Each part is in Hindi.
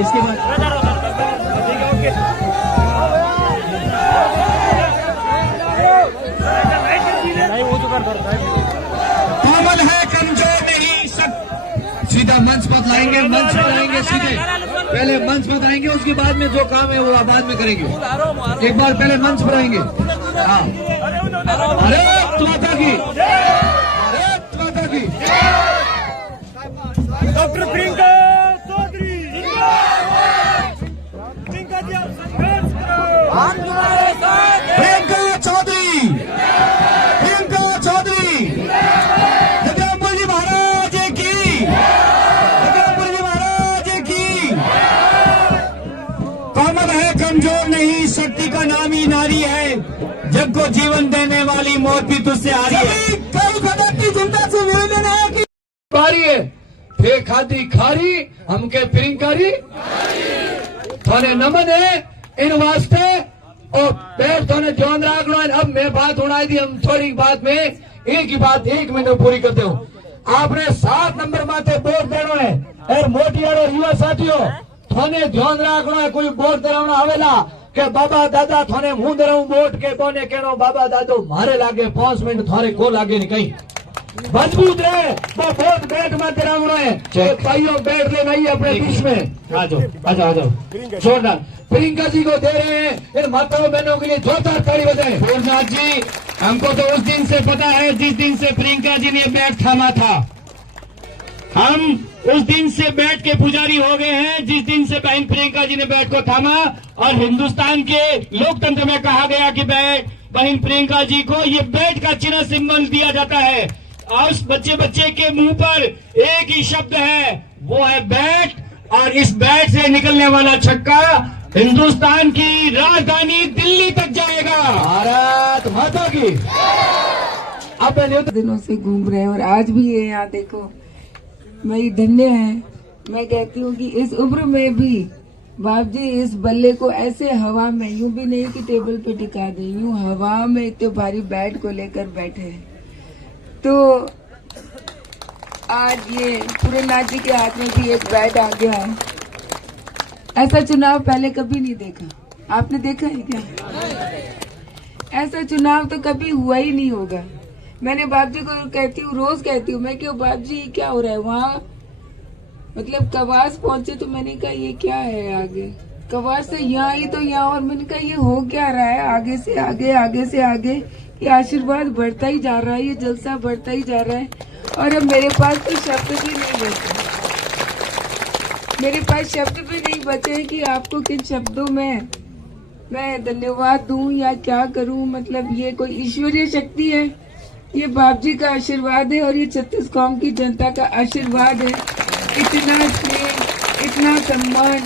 इसके बाद कमल है कमजोर नहीं सब। सीधा मंच पर लाएंगे, मंच पर आएंगे सीधे। पहले मंच पर आएंगे, उसके बाद में जो काम है वो बाद में करेंगे। एक बार पहले मंच पर आएंगे। हाँ, अरे माता की, अरे माता की। डॉक्टर प्रियंका चौधरी, प्रियंका जी आप संघर्ष करो। प्रियंका चौधरी, प्रियंका चौधरी, जगदम्बा जी महाराज की, जगदम्बा जी महाराज की। कमल है कमजोर नहीं, शक्ति का नाम ही नारी है। जग को जीवन देने वाली मौत भी तुझसे आ रही है। कई खबर की चिंता से निवेदन है कि बारी है फे खाती खारी हमके प्रियंकारी थोने नमन है इन वास्ते और पैर थोने ध्यान रख लो। अब मैं बात उड़ाई दी, हम थोड़ी बात में एक ही बात 1 मिनट पूरी करते हो। आपने 7 नंबर माथे वोट देना है और मोटियार और युवा साथियों थोने ध्यान रखना है। कोई वोट देना आवेला के बाबा दादा थोने मुंह दे वोट के कोने कहनो बाबा दादो मारे लागे 5 मिनट थोड़े को लागे नहीं कहीं मजबूत रहे वो वोट बैठ में तेरावना है। भाइयों बैठ ले नहीं अपने बीच में आ जाओ, आ जाओ, आ जाओ। जोरदार प्रियंका जी को दे रहे हैं इन माताओं बहनों के लिए जोरदार ताली बजाएं। भोजनाथ जी, हमको तो उस दिन से पता है जिस दिन से प्रियंका जी ने बैठ थामा था। हम उस दिन से बैठ के पुजारी हो गए हैं जिस दिन से बहन प्रियंका जी ने बैठ को थामा। और हिंदुस्तान के लोकतंत्र में कहा गया कि बहन प्रियंका जी को ये बैठ का चिन्ह सिंबल दिया जाता है। और उस बच्चे बच्चे के मुंह पर एक ही शब्द है, वो है बैट। और इस बैट से निकलने वाला छक्का हिंदुस्तान की राजधानी दिल्ली तक जाएगा। भारत माता की। अब दिनों से घूम रहे हैं और आज भी ये यहाँ देखो, मैं धन्य है। मैं कहती हूँ कि इस उम्र में भी बाप जी इस बल्ले को ऐसे हवा में, यूं भी नहीं कि टेबल पे टिका दे, यूं हवा में इतने भारी बैट को लेकर बैठे हैं। तो आज ये पूरेनाथ जी के हाथ में भी एक बैट आ गया है। ऐसा चुनाव पहले कभी नहीं देखा। आपने देखा है क्या? ऐसा चुनाव तो कभी हुआ ही नहीं होगा। मैंने बाप जी को कहती हूँ, रोज कहती हूँ मैं, क्यों बाप जी क्या हो रहा है वहाँ? मतलब कवास पहुंचे तो मैंने कहा ये क्या है आगे, कवास से यहाँ ही तो यहाँ, और मैंने कहा ये हो क्या रहा है? आगे से आगे, आगे से आगे, ये आशीर्वाद बढ़ता ही जा रहा है, ये जलसा बढ़ता ही जा रहा है। और अब मेरे पास तो शब्द भी नहीं बचे, मेरे पास शब्द भी नहीं बचे कि आपको किन शब्दों में मैं धन्यवाद दूं या क्या करूं। मतलब ये कोई ईश्वरीय शक्ति है, ये बाप जी का आशीर्वाद है और ये 36 कौम की जनता का आशीर्वाद है। इतना स्नेह, इतना सम्मान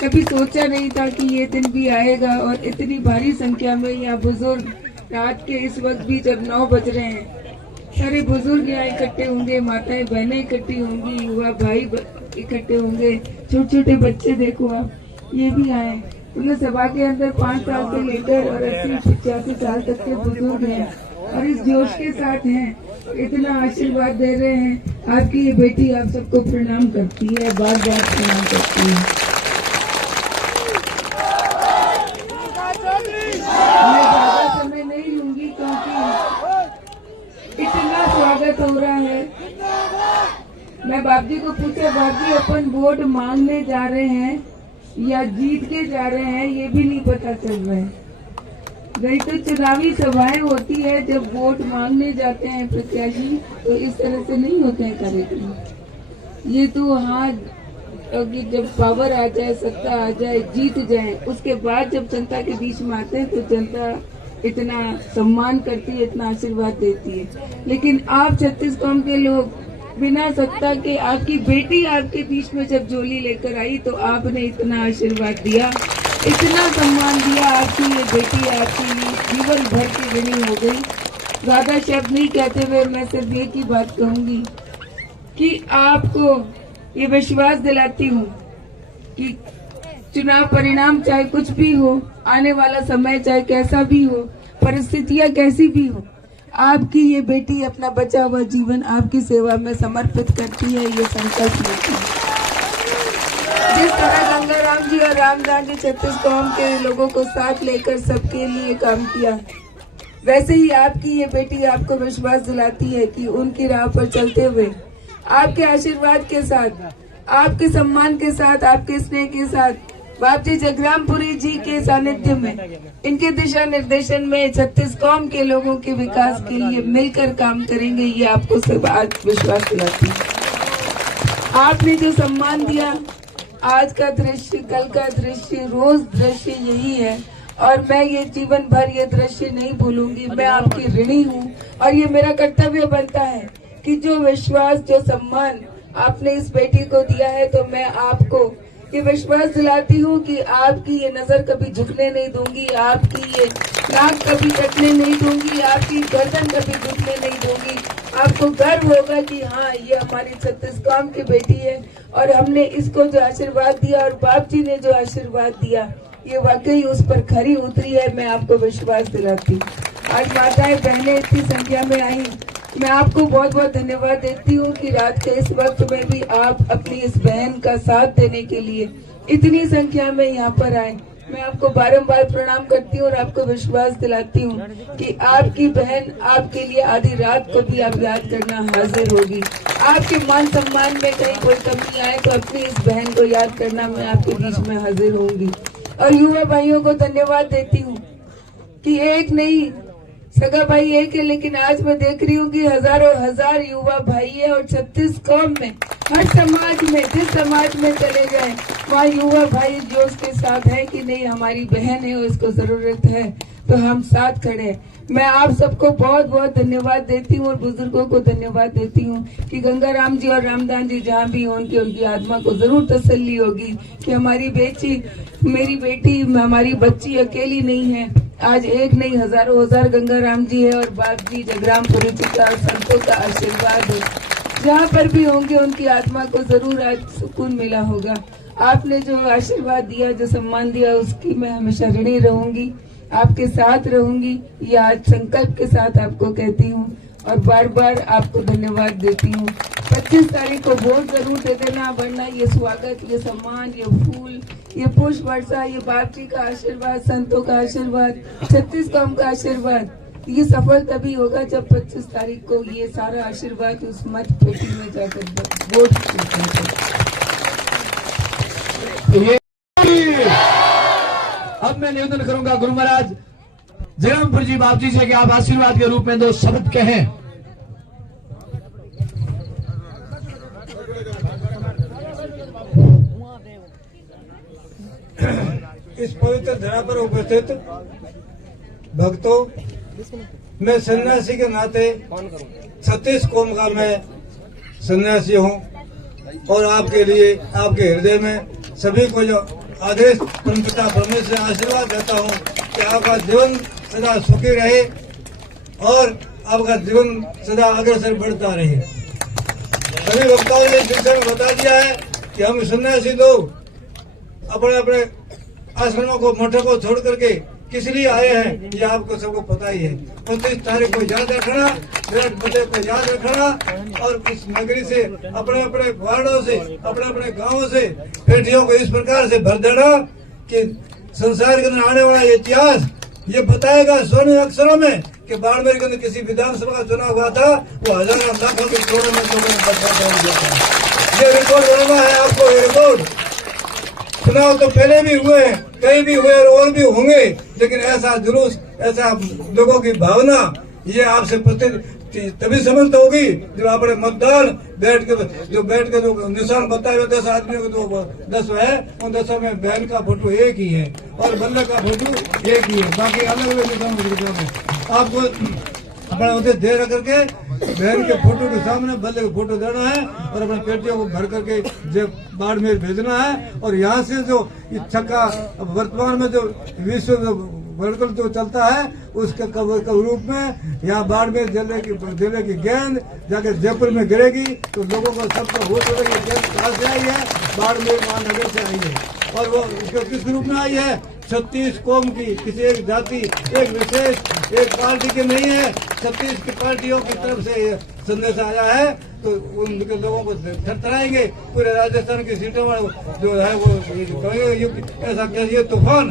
कभी सोचा नहीं था कि ये दिन भी आएगा। और इतनी भारी संख्या में यहाँ बुजुर्ग, रात के इस वक्त भी जब 9 बज रहे हैं, सारे बुजुर्ग यहाँ इकट्ठे होंगे, माताएं बहनें इकट्ठी होंगी, युवा भाई इकट्ठे होंगे, छोटे छोटे बच्चे देखो आप, ये भी आए। उन्हें सभा के अंदर 5 साल से लेकर और 80-85 साल तक के बुजुर्ग हैं और इस जोश के साथ हैं, इतना आशीर्वाद दे रहे हैं। आपकी ये बेटी आप सबको प्रणाम करती है, बार बार प्रणाम करती है। मैं ज्यादा समय नहीं लूंगी क्योंकि इतना स्वागत हो रहा है। मैं बाप जी को पूछा, बाप जी अपन वोट मांगने जा रहे हैं या जीत के जा रहे हैं, ये भी नहीं पता चल रहा है। गई तो चुनावी सभाएं होती है, जब वोट मांगने जाते हैं प्रत्याशी तो इस तरह से नहीं होते हैं कार्यक्रम। ये तो हाँ, क्योंकि जब पावर आ जाए, सत्ता आ जाए, जीत जाए, उसके बाद जब जनता के बीच में आते हैं तो जनता इतना सम्मान करती है, इतना आशीर्वाद देती है। लेकिन आप 36 कौम के लोग बिना सत्ता के, आपकी बेटी आपके बीच में जब झोली लेकर आई तो आपने इतना आशीर्वाद दिया, इतना सम्मान दिया। आपकी ये बेटी आपकी जीवन भर की ऋणी हो गई। ज्यादा शब्द नहीं कहते हुए मैं सिर्फ एक ही बात कहूंगी कि आपको ये विश्वास दिलाती हूँ कि चुनाव परिणाम चाहे कुछ भी हो, आने वाला समय चाहे कैसा भी हो, परिस्थितियां कैसी भी हो, आपकी ये बेटी अपना बचा हुआ जीवन आपकी सेवा में समर्पित करती है, ये संकल्प लेती है। जिस तरह का रामदास जी 36 कौम के लोगों को साथ लेकर सबके लिए काम किया। वैसे ही आपकी ये बेटी आपको विश्वास दिलाती है कि उनकी राह पर चलते हुए आपके आशीर्वाद के साथ, आपके सम्मान के साथ, आपके स्नेह के साथ बाप जी जगरामपुरी जी के सानिध्य में, इनके दिशा निर्देशन में 36 कौम के लोगों के विकास के लिए मिलकर काम करेंगे। ये आपको सब आज विश्वास दिलाती है। आपने जो सम्मान दिया, आज का दृश्य, कल का दृश्य, रोज दृश्य यही है और मैं ये जीवन भर ये दृश्य नहीं भूलूंगी। मैं आपकी ऋणी हूँ और ये मेरा कर्तव्य बनता है कि जो विश्वास, जो सम्मान आपने इस बेटी को दिया है, तो मैं आपको ये विश्वास दिलाती हूँ कि आपकी ये नजर कभी झुकने नहीं दूंगी, आपकी ये नाक कभी कटने नहीं दूंगी, आपकी गर्दन कभी झुकने नहीं दूंगी। आपको गर्व होगा कि हाँ, ये हमारी 36 कौम की बेटी है और हमने इसको जो आशीर्वाद दिया और बाप जी ने जो आशीर्वाद दिया, ये वाकई उस पर खरी उतरी है। मैं आपको विश्वास दिलाती हूँ। आज माताएं बहनें इतनी संख्या में आई, मैं आपको बहुत बहुत धन्यवाद देती हूँ कि रात के इस वक्त में भी आप अपनी इस बहन का साथ देने के लिए इतनी संख्या में यहाँ पर आए। मैं आपको बारंबार प्रणाम करती हूँ और आपको विश्वास दिलाती हूँ कि आपकी बहन आपके लिए आधी रात को भी आप याद करना हाजिर होगी। आपके मान सम्मान में कहीं कोई कमी आए तो अपनी इस बहन को याद करना मैं आपके बीच में हाजिर होंगी। और युवा भाइयों को धन्यवाद देती हूँ कि एक नहीं, सगा भाई एक है, लेकिन आज मैं देख रही हूँ कि हजारों हजार युवा भाई है और 36 कौम में, हर समाज में, जिस समाज में चले जाए वहाँ युवा भाई जोश के साथ है कि नहीं, हमारी बहन है और इसको जरूरत है तो हम साथ खड़े हैं। मैं आप सबको बहुत बहुत धन्यवाद देती हूँ और बुजुर्गों को धन्यवाद देती हूँ कि गंगाराम जी और रामदास जी जहाँ भी होंगे उनकी आत्मा को जरूर तसल्ली होगी कि हमारी बेटी, मेरी बेटी, हमारी बच्ची अकेली नहीं है। आज एक नहीं, हजारों हजार गंगाराम जी है और बाप जी जगरामपुरी जी का, संतों का आशीर्वाद है। जहाँ पर भी होंगे उनकी आत्मा को जरूर आज सुकून मिला होगा। आपने जो आशीर्वाद दिया, जो सम्मान दिया, उसकी मैं हमेशा ऋणी रहूंगी, आपके साथ रहूंगी। ये आज संकल्प के साथ आपको कहती हूँ और बार बार आपको धन्यवाद देती हूँ। 25 तारीख को वोट जरूर दे देना, वरना ये स्वागत, ये सम्मान, ये फूल, ये पुष्प वर्षा, ये बाप जी का आशीर्वाद, संतों का आशीर्वाद, 36 कौम का आशीर्वाद, ये सफल तभी होगा जब 25 तारीख को ये सारा आशीर्वाद उस मत पेटी में जाकर वोट अब मैं निवेदन करूंगा गुरु महाराज जगरामपुर जी बाप जी से कि आप आशीर्वाद के रूप में 2 शब्द कहें। इस पवित्र धरा पर उपस्थित भक्तों, मैं सन्यासी के नाते 36 कौम का मैं सन्यासी हूँ और आपके लिए, आपके हृदय में सभी को जो आदेश परमपिता परमेश्वर से आशीर्वाद देता हूँ कि आपका जीवन सदा सुखी रहे और आपका जीवन सदा अग्रसर बढ़ता रहे। सभी वक्ताओं ने शिक्षा में बता दिया है कि हम सन्यासी लोग अपने अपने आश्रमों को, मठों को छोड़ करके किस लिए आए हैं, ये आपको सबको पता ही है। 29 तारीख को याद रखना, विराट पते को याद रखना और इस नगरी से, अपने अपने वार्डों से, अपने अपने गांवों से पेटियों को इस प्रकार से भर देना कि संसार के अंदर आने वाला इतिहास ये बताएगा सोने अक्षरों में कि बाड़मेर के अंदर किसी विधानसभा का चुनाव हुआ था, वो हजारों लाखों के करोड़ों में लोगों ने बर्बाद दिया था। ये रिकॉर्ड बनना है आपको, ये रिकॉर्ड। चुनाव तो पहले भी हुए, कई भी हुए और भी होंगे, लेकिन ऐसा जुलूस, ऐसा लोगों की भावना ये आपसे तभी समझ होगी जब आपने मतदान बैठ के जो निशान बताए हुए 10 आदमियों के जो 10 है, उन 10 में बहन का फोटो एक ही है और बल्ले का फोटो एक ही है, बाकी अलग अलग निशान है। आपको अपना उद्देश्य दे रख करके बहन के फोटो के सामने बल्ले का फोटो देना है और अपने पेटियों को भर करके जब बाड़मेर भेजना है। और यहाँ से जो छक्का वर्तमान में जो विश्व वर्ल्ड जो चलता है उसके रूप में यहाँ बाड़मेर जिले की गेंद जाकर जयपुर में गिरेगी तो लोगों को सबको होश होगा ये गेंद कहाँ से आई है, बाड़मेर महानगर से आई है। और वो किस रूप में आई है, 36 कौम की, किसी एक जाति, एक विशेष, एक पार्टी की नहीं है, 36 की पार्टियों की तरफ से संदेश आया है। तो उनके लोगों को थरथराएंगे। पूरे राजस्थान की सीटों में जो है वो कहेंगे ये ऐसा कैसे, ये तूफान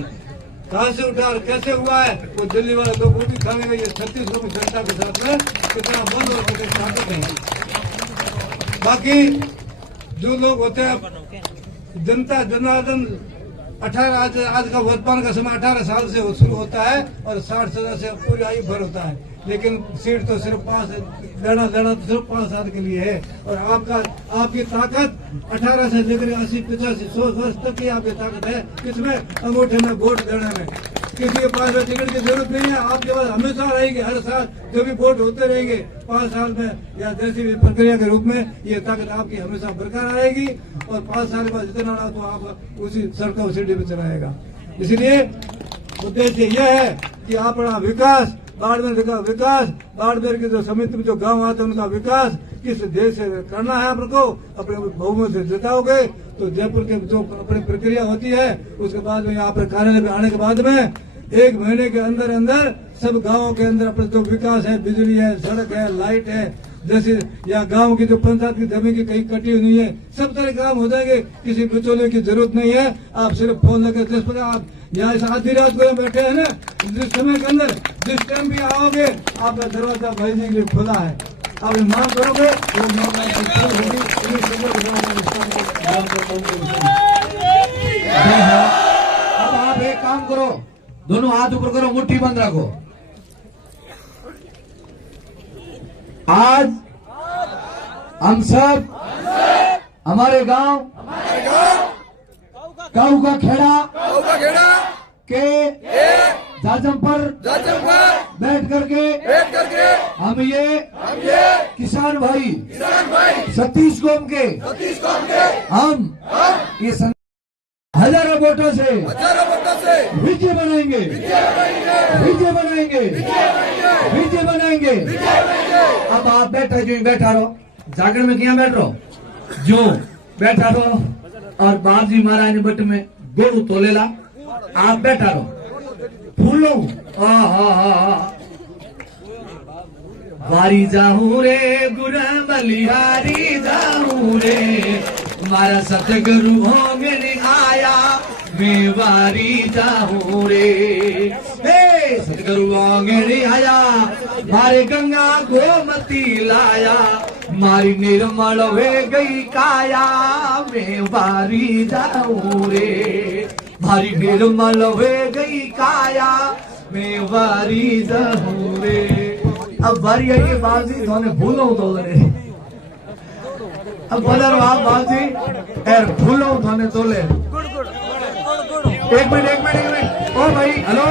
कहाँ से उठा और कैसे हुआ है, वो दिल्ली वाले लोग वो भी खाएंगे। ये 36 की जनता के साथ में कितना बंद और कितनी ताकत है। बाकी जो लोग होते हैं जनता जनार्दन 18 आज का वर्तमान का समय 18 साल से शुरू होता है और 60 साल से पूरी आयु भर होता है, लेकिन सीट तो सिर्फ 5 लड़ना तो सिर्फ 5 साल के लिए है। और आपकी ताकत 18 से लेकर 80, 85, 100 वर्ष तक की आपकी ताकत है। किसमें? अंगूठे में वोट देने में। किसी के पास टिकट की जरूरत नहीं है, आपके पास हमेशा रहेगी। हर साल जो भी वोट होते रहेंगे 5 साल में या जैसी भी प्रक्रिया के रूप में, ये ताकत आपकी हमेशा बरकरार रहेगी और 5 साल के बाद जितना ना तो आप उसी सड़कों सीढ़ी पे चलाएगा। इसलिए उद्देश्य यह है कि अपना विकास, बाड़मेर के जो समिति में जो गांव आते हैं उनका विकास किस देश से करना है आपको, अपने बहुमत से जिताओगे तो जयपुर के जो अपनी प्रक्रिया होती है उसके बाद में यहाँ पर कार्यालय में आने के बाद में 1 महीने के अंदर अंदर सब गांवों के अंदर अपना जो विकास है, बिजली है, सड़क है, लाइट है, जैसे यहाँ गांव की जो पंचायत की जमीन की कहीं कटी हुई है, सब तरह काम हो जाएंगे। किसी बिचौलियों की जरूरत नहीं है। आप सिर्फ फोन लगे, जिस पर आप यहाँ इस आधी रात को यहाँ बैठे हैं ना, जिस समय के अंदर जिस टाइम भी आओगे आपका दरवाजा भेजने के लिए खुला है। आप मांग करोगे अब आप एक काम करो, दोनों हाथ ऊपर करो, मुट्ठी बंद रखो। आज हम सब हमारे गांव काऊ का खेड़ा के जाजम पर बैठ करके हम ये किसान भाई सतीश कौम के हम ये हजारों वोटों से विजय बनाएंगे। अब आप बैठा जो बैठा रहो, जागरण में क्या बैठ रहो, जो बैठा रहो और बाबजी महाराज ने बट में गोलू तोलेला, आप बैठा रहो फूलो वारी जाऊं रे गुरा बलिहारी जाऊं रे, तुम्हारा सतगुरु हो मेरे आया मैं वारी जाऊं रे। सतगुरु हो मेरे आया मारे गंगा गोमती लाया, मारी निर्मल वे गई काया मैं वारी जाऊं रे, मारी निर्मल वे गई काया मैं वारी जाऊं रे। अब बारी आई है बाजी थोने भूलो तो रे, अब बदर आप बाजी एर भूलो थोने तोले। एक मिनट ओ भाई हेलो